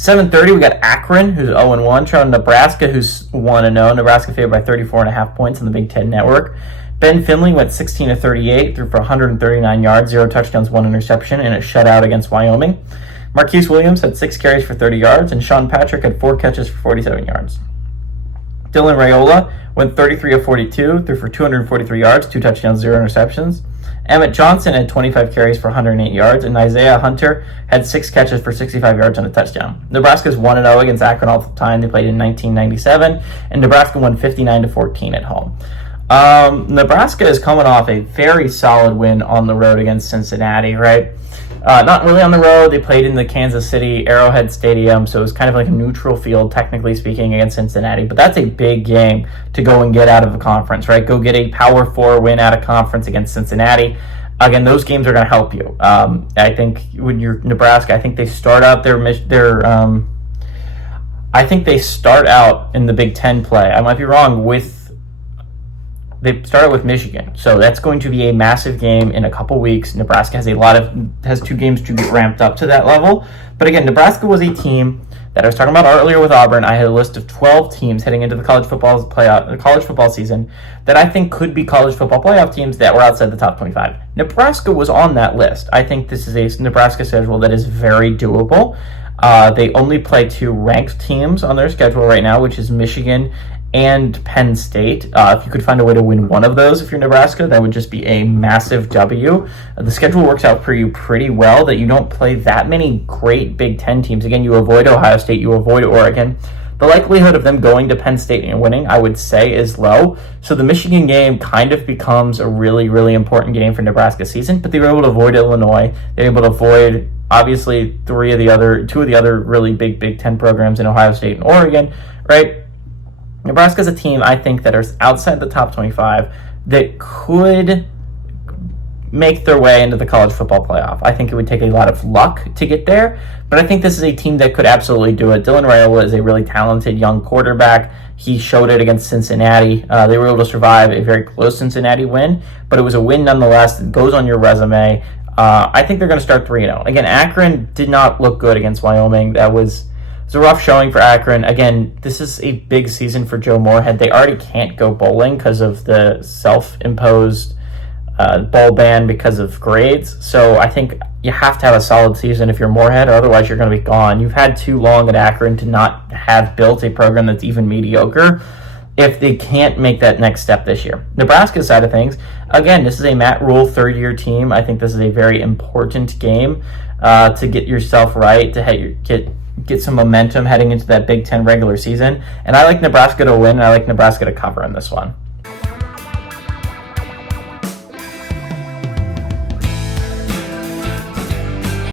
7:30, we got Akron, who's 0-1, traveling Nebraska, who's 1-0. Nebraska favored by 34.5 points in the Big Ten Network. Ben Finley went 16-38, threw for 139 yards, 0 touchdowns, 1 interception, and a shutout against Wyoming. Marquise Williams had 6 carries for 30 yards, and Sean Patrick had 4 catches for 47 yards. Dylan Raiola went 33-42, threw for 243 yards, 2 touchdowns, 0 interceptions. Emmett Johnson had 25 carries for 108 yards, and Isaiah Hunter had 6 catches for 65 yards and a touchdown. Nebraska's 1-0 against Akron all the time. They played in 1997, and Nebraska won 59-14 at home. Nebraska is coming off a very solid win on the road against Cincinnati, right? Not really on the road. They played in the Kansas City Arrowhead Stadium, so it was kind of like a neutral field, technically speaking, against Cincinnati. But that's a big game to go and get out of a conference, right? Go get a Power 4 win out of conference against Cincinnati. Again, those games are going to help you. I think when you're Nebraska, I think they start out I think they start out in the Big Ten play. I might be wrong They started with Michigan, so that's going to be a massive game in a couple weeks. Nebraska has 2 games to get ramped up to that level. But again, Nebraska was a team that I was talking about earlier with Auburn. I had a list of 12 teams heading into the college football season that I think could be college football playoff teams that were outside the top 25. Nebraska was on that list. I think this is a Nebraska schedule that is very doable. They only play 2 ranked teams on their schedule right now, which is Michigan and Penn State. If you could find a way to win one of those if you're Nebraska, that would just be a massive W. The schedule works out for you pretty well that you don't play that many great Big Ten teams. Again, you avoid Ohio State, you avoid Oregon. The likelihood of them going to Penn State and winning, I would say, is low. So the Michigan game kind of becomes a really, really important game for Nebraska's season, but they were able to avoid Illinois. They were able to avoid, obviously, 2 of the other really big Big Ten programs in Ohio State and Oregon, right? Nebraska's a team, I think, that are outside the top 25 that could make their way into the college football playoff. I think it would take a lot of luck to get there, but I think this is a team that could absolutely do it. Dylan Raiola is a really talented young quarterback. He showed it against Cincinnati. They were able to survive a very close Cincinnati win, but it was a win nonetheless. It goes on your resume. I think they're going to start 3-0. Again, Akron did not look good against Wyoming. It's a rough showing for Akron. Again, this is a big season for Joe Moorhead. They already can't go bowling because of the self-imposed bowl ban because of grades. So I think you have to have a solid season if you're Moorhead, or otherwise you're going to be gone. You've had too long at Akron to not have built a program that's even mediocre if they can't make that next step this year. Nebraska's side of things, again, this is a Matt Rule third-year team. I think this is a very important game to get yourself right, to get some momentum heading into that Big Ten regular season. And I like Nebraska to win, and I like Nebraska to cover in this one.